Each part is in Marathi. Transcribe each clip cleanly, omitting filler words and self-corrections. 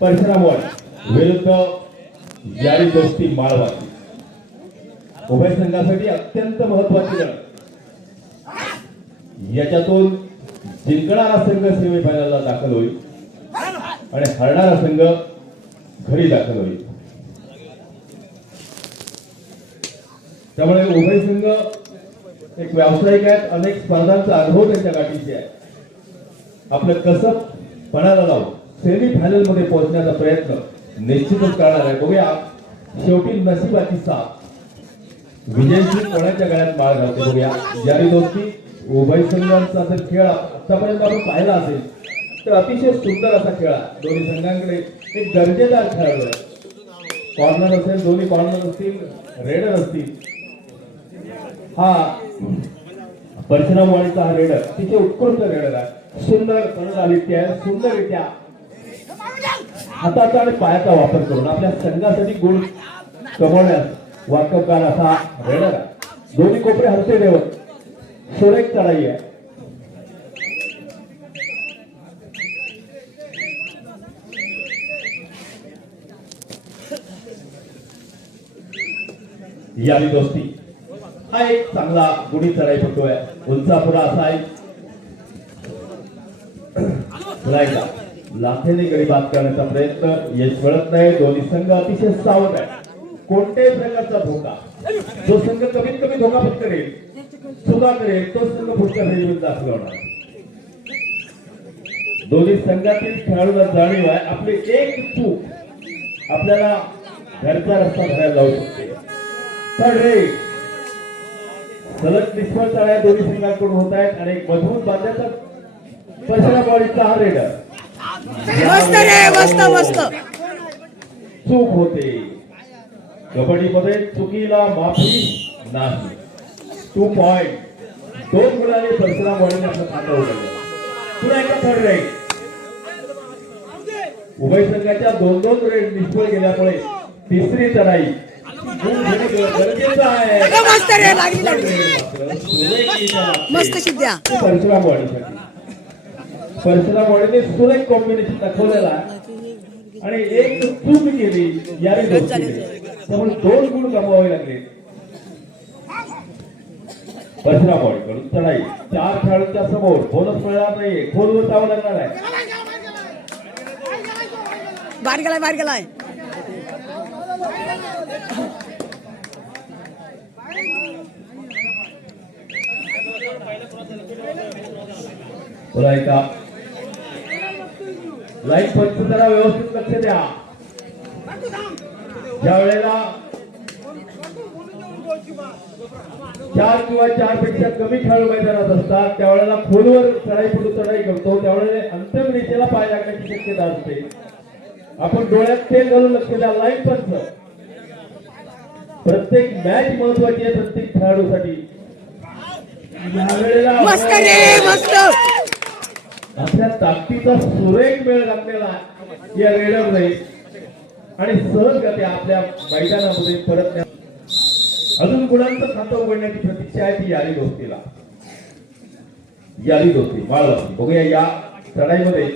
परशुरामवाडी विरुद्ध यारी दोस्ती माळवाडी उभय संघासाठी अत्यंत महत्त्वाची लढत। याच्यातून जिंकणारा संघ सेमीफायनलला दाखल होईल आणि हरणारा संघ घरी दाखल होईल। त्यामुळे उभय संघ एक व्यावसायिक आहेत, अनेक स्पर्धांचा अनुभव त्यांच्या गाठीशी आहे। आपलं कसब पणाला लावून सेमीफायनल मध्ये पोहोचण्याचा प्रयत्न निश्चितच करणार आहे। बघूया शेवटी नशिबाची साथ विजयी कोणाच्या गळ्यात माळ घालते। बघूया यारी दोस्ती उभय संघांचा जर खेळ आतापर्यंत आपण पाहिला असेल तर अतिशय सुंदर असा खेळ आहे। दोन्ही संघांकडे एक दर्जेदार खेळाडू आहे। कॉर्नर असेल, दोन्ही कॉर्नर असतील, रेडर असतील। हा परशुरामवाडीचा हा रेडर अतिशय उत्कृष्ट रेडर आहे। सुंदर कर्णधारित्य आहे, सुंदररित्या हाताचा आणि पायाचा वापर करून आपल्या संघासाठी गुण कमवण्यास वाकबगार असा रेडर आहे। दोन्ही कोपरे हलते ठेवत सुरेख चढाई आहे। यारी दोस्ती हा एक चांगला गुढी चढाईपटू आहे। उंचापुरा असा आहे। लाथेने गडी बाद करण्याचा प्रयत्न यश मिळत नाही। दोन्ही संघ अतिशय सावध आहे। कोणत्याही प्रकारचा धोका, जो संघ कमीत कमी धोका पत्करेल, सुद्धा करेल, तो संघ पुढच्या फेरीमध्ये दाखल होणार। दोन्ही संघातील खेळाडूंना जाणीव आहे आपली एक चूक आपल्याला घरचा रस्ता धरायला लावू शकते। सलग निष्फळ चाळ्या दोन्ही संघांकडून होत आहेत आणि एक मजबूत बांधण्याचा परशुरामवाडीचा हा रेडर मस्त रे, मस्त मस्त चूक होते। कबड्डीमध्ये चुकीला माफी नाही। 2 पॉइंट 2 गुणांनी परशुरामवाडीने आपलं खातं उघडलं। पुन्हा एकदा थर्ड राईट उभय संघाच्या 2-2 रेड निष्फळ गेल्यामुळे तिसरी चढाई गरजेचं आहे। मस्त रे, लागली मस्त सिद्ध्या परशुरामवाडीसाठी परशुरामवाडीने सुरेख कॉम्बिनेशन दाखवलेला आणि एक चूक केली यारी दोस्तीने, त्यामुळे 2 गुण गमवावे लागले। परशुरामवाडीकडून चढाई 4 खेळाडूंच्या समोर बोनस मिळणार नाहीये, खोलवर जावं लागणार आहे। बाहेर गेलाय बोला एका लाईन पंच जरा व्यवस्थित लक्ष द्या। ज्या वेळेला 4 किंवा 4 पेक्षा कमी खेळाडू मैदानात असतात त्यावेळेला खोलवर चढाई करतो, त्यावेळेला अंतिम रेषेला पाय लागण्याची शक्यता असते। आपण डोळ्यात तेल घालून लक्ष द्या। लाईन पंच प्रत्येक मॅच महत्वाची आहे प्रत्येक खेळाडूसाठी। मस्त रे, मस्त आपल्या ताकदीचा सुरेख मेळ घातलेला या रेडरने आणि सहजगत्या आपल्या मैदानामध्ये परत अजून गुणांचं खातं उघडण्याची प्रतीक्षा आहे ती यारी दोस्तीला। यारी दोस्ती माळवाडी बघूया या चढाईमध्ये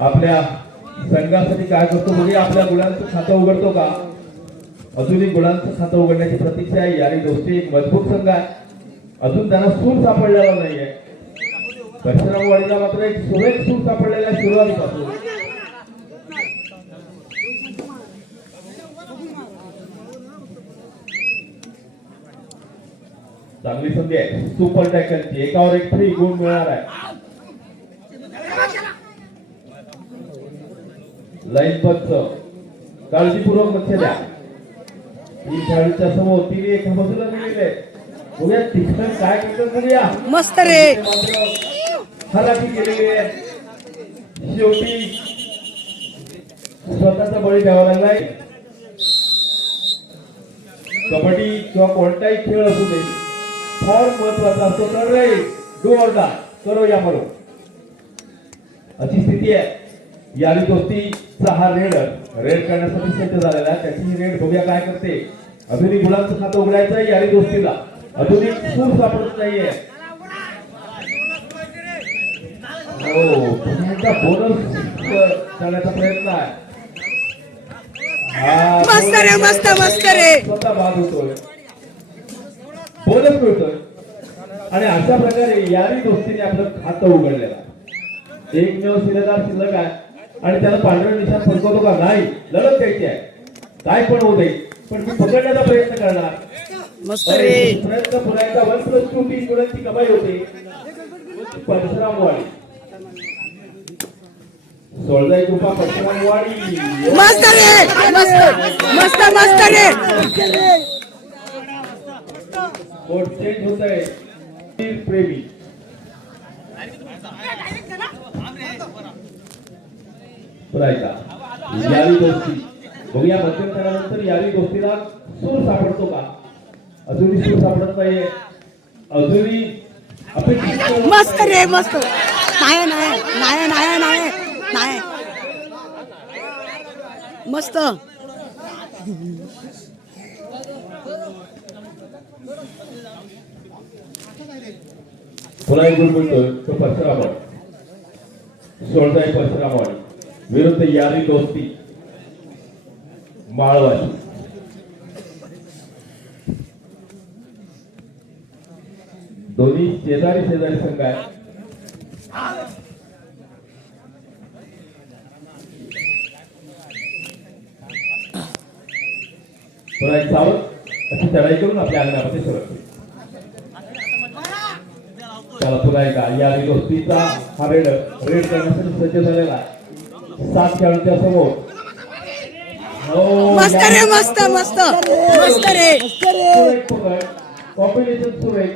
आपल्या संघासाठी काय करतो बघूया। आपल्या गुणांचं खातं उघडतो का? अजूनही गुणांचं खातं उघडण्याची प्रतीक्षा आहे। यारी दोस्ती एक मजबूत संघ आहे, अजून त्यांना सूर सापडलेला नाहीये। परशुरामवाडीला मात्र एक सुरेख सूर सापडलेला आहे सुरुवातीपासून। चांगली संधी आहे सुपर टॅकलची, एकावर एक फ्री गुण मिळणार आहे। लाईन पंच काळजीपूर्वक लक्ष द्या। 3 खेळाडूंच्या समोर 3 एका बाजूला गेलेले बघूया तिकडे काय करतात बघूया। मस्त रे, हराठी केलेली आहे। शेवटी स्वतःचा बळी द्यावा लागलाय। कबड्डी किंवा कोणताही खेळ असू दे फार महत्वाचा असतो। तर रे डू ऑर डाय, करो या मरो अशी स्थिती आहे। यारी दोस्तीचा हा रेडर रेड करण्यासाठी सज्ज झालेला आहे। त्याची रेड बघूया काय करते। अजूनही गुणांचं खातं उघडायचं आहे यारी दोस्तीला, अजूनही सूर सापडत नाहीये। हो पुन्हा एकदा बोनस करण्याचा प्रयत्न आहे. हा, मस्त रे, मस्त, मस्त रे. स्वतः बाद होतोय, बोनस मिळतोय आणि अशा प्रकारे यारी दोस्तीने आपलं खातं उघडलेलं आहे. एकमेव शिलेदार शिल्लक आहे आणि त्याला पांढरा निशाण फडकवतो का नाही, लढत द्यायची आहे, काय पण होऊ दे, पण मी पकडण्याचा प्रयत्न करणार. मस्त रे. प्रयत्न पुरायचा 1+2 3 गुणांची कमाई होते. परशुरामवाडी 16 कृपा परशुरामवाडी मस्त रे, मस्त, मस्त, मस्त रे. कोट चेंज होत आहे. प्रेमी पुरायचा यारी दोस्ती बघूया मध्यंतरानंतर यारी दोस्तीला सूर सापडतो का? अजूनही सूर सापडत नाहीये. अजूनही अपेक्षित मस्त रे, मस्त. नाही नाही नाही नाही नाही नाही मस्त. पुन्हा एक गुण मिळतोय तो परशुरामवाडी 16 परशुरामवाडी विरुद्ध यारी दोस्ती माळवाशी. दोन्ही शेजारी शेजारी संघ आहे. पुन्हा एक सावध अशी चढाई करून आपल्या अंगणामध्ये सुरक्षित. त्याला पुन्हा एकदा यारी दोस्तीचा हा रेड करण्यासाठी सज्ज झालेला आहे. 7 खेळाडूंच्या समोर. हो, मस्त रे, मस्त, मस्त, मस्त रे. सुरेख पकड, कॉम्बिनेशन सुरेख.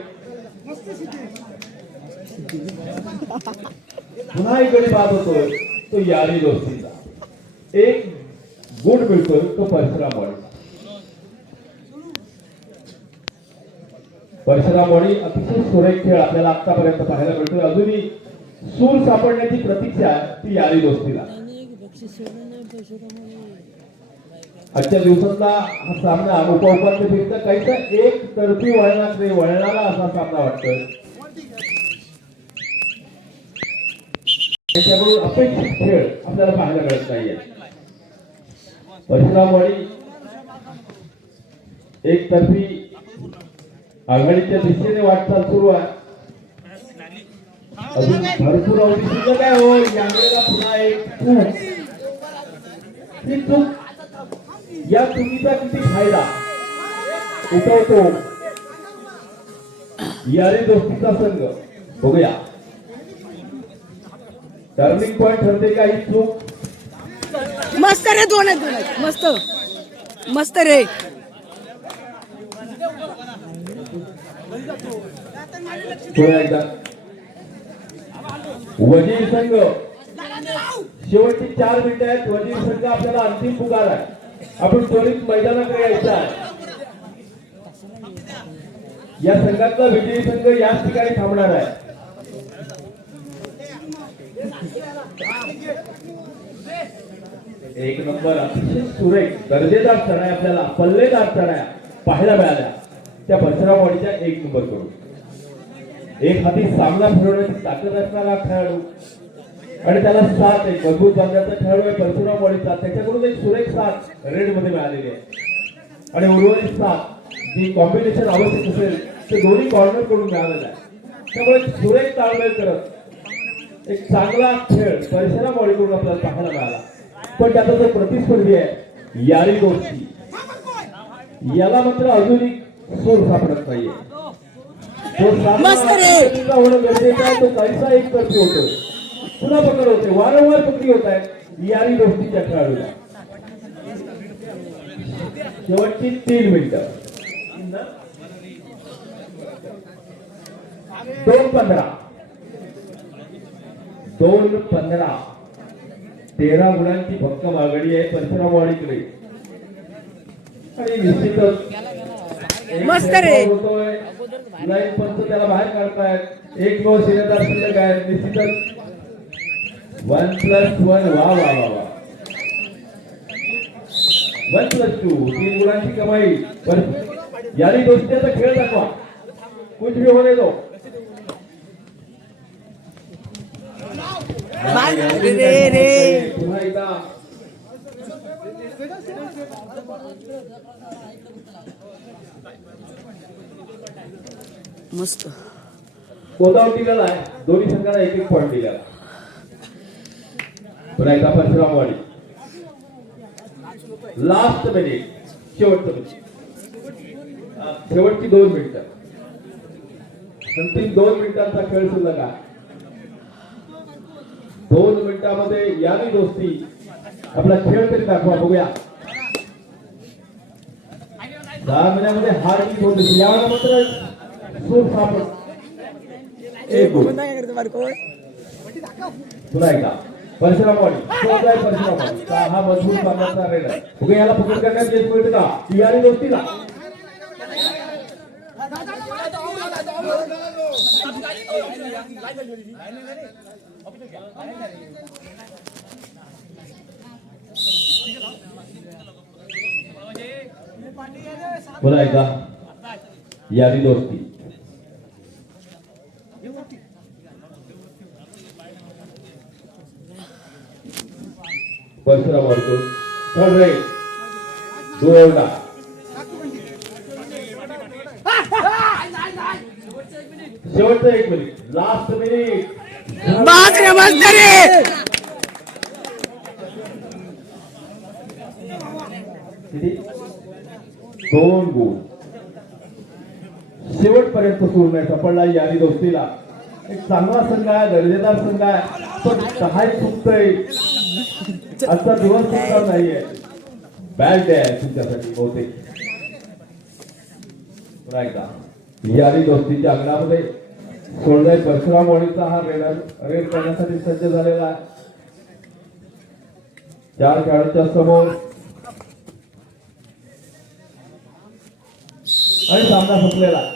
पुन्हा एक गडी बाद होतोय तो यारी दोस्तीचा. एक गुण मिळतोय तो परशुरामवाडी. परशुरामवाडी अतिशय सुरेख खेळ आपल्याला आतापर्यंत पाहायला मिळतोय. अजूनही सूर सापडण्याची प्रतीक्षा आहे ती यारी दोस्तीला. आजच्या दिवसातला हा सामना उपउपांत्य फेरीचा काहीसा एक तर्फी वळणारा असा सामना वाटतोय. त्याच्यामुळे अपेक्षित खेळ आपल्याला पाहायला मिळत नाहीये. परशुरामवाडी एक तर्फी आघाडीच्या दिशेने वाटचाल सुरू आहे. अजून भरपूर अवधी शिल्लक आहे. हो यावेळेला पुन्हा एक चूक. ही चूक, या चुकीचा किती फायदा उठवतो यारी दोस्तीचा संघ बघूया. टर्निंग पॉइंट ठरते का ही चूक? मस्त रे, दोन आहेत, दोन आहेत. मस्त, मस्त रे. पुन्हा एकदा वजीर संघ शेवटची 4 मिनिटं आहेत. वजीर संघ आपल्याला अंतिम पुकार आहे. आपण त्वरित मैदानाकडे यायचं आहे. या संघातला विजयी संघ याच ठिकाणी थांबणार आहे. एक नंबर अतिशय सुरेख दर्जेदार चढाई आपल्याला पल्लेदार चढाया पाहायला मिळाल्या त्या परशुरामवाडीच्या 1 नंबर करून. एक हाती सामना फिरवण्याची ताकद असणारा खेळाडू आणि त्याला 7 एक मजबूत बांधण्याचा खेळाडू आहे परशुरामवाडीचा. त्याच्याकडून एक सुरेख 7 रेड मध्ये मिळालेली आहे आणि उर्वरित 7 जी कॉम्बिनेशन आवश्यक असेल ते दोन्ही कॉर्नर कडून मिळालेलं आहे. त्यामुळे सुरेख ताळमेळ करत एक चांगला खेळ परशुरामवाडीकडून आपल्याला पाहायला मिळाला. पण त्याचा जो प्रतिस्पर्धी आहे यारी दोस्ती, याला मात्र अजूनही सूर सापडत नाहीये. मस्त रे. होणं गरजेचं आहे. तो काहीसा एक तर्फी होतोय. पुन्हा पकड होते, वारंवार पकडी होत आहेत यारी दोस्तीच्या खेळाडूला. शेवटची 3 मिनिटं. 2:15 13 गुणांची भक्कम आघाडी आहे परशुरामवाडीकडे आणि निश्चितच मस्त रे. होतोय. लाईन पंच त्याला बाहेर काढतायत. एक नो शिलेदार शिल्लक आहे. निश्चितच 1+1 वा वा वा वा 1+2 3 गुणांची कमाई. यारी दोस्तीचा खेळ दाखवा. कुछ भी होने दो. रे रे पुन्हा एकदा मस्त गोदावरी दिलेला आहे. दोन्ही संघाला एक एक पॉईंट दिलेला. पुन्हा एकदा परशुरामवाडी. लास्ट मिनिट, शेवटचं मिनिट, शेवटची 2 मिनिटं. अंतिम 2 मिनिटांचा खेळ शिल्लक आहे. 2 मिनिटांमध्ये यानी दोस्ती आपला खेळ तरी दाखवा, बघूया. 10 महिन्यामध्ये हार जीत होते. यावेळेला मात्र सूर सापड. एक गोल. पुन्हा एकदा परशुरामवाडी. परशुरामवाडी हा मजबूत सामन्याचा रेड आहे. बघूया याला पकड करण्यात यश मिळते का यानी दोस्तीला. पुन्हा एकदा यादी दोस्ती. परशुराम वाढतो. Third right. दोरडा. शेवटचं 1 मिनिट. Last minute. बास रे मस्त रे किती? 2 गोल. शेवटपर्यंत सोडण्यास सापडला यादी दोस्तीला. एक चांगला संघ आहे, दर्जेदार संघ आहे, पण काय चुकतंय. आजचा दिवस सुद्धा नाहीये. बॅड डे आहे तुमच्यासाठी बहुतेक. पुन्हा एकदा यादी दोस्तीच्या अंगणामध्ये सोडलाय परशुरामवाडीचा हा रेड करण्यासाठी सज्ज झालेला आहे. 4 खेळाडूंच्या समोर आणि सामना संपलेला.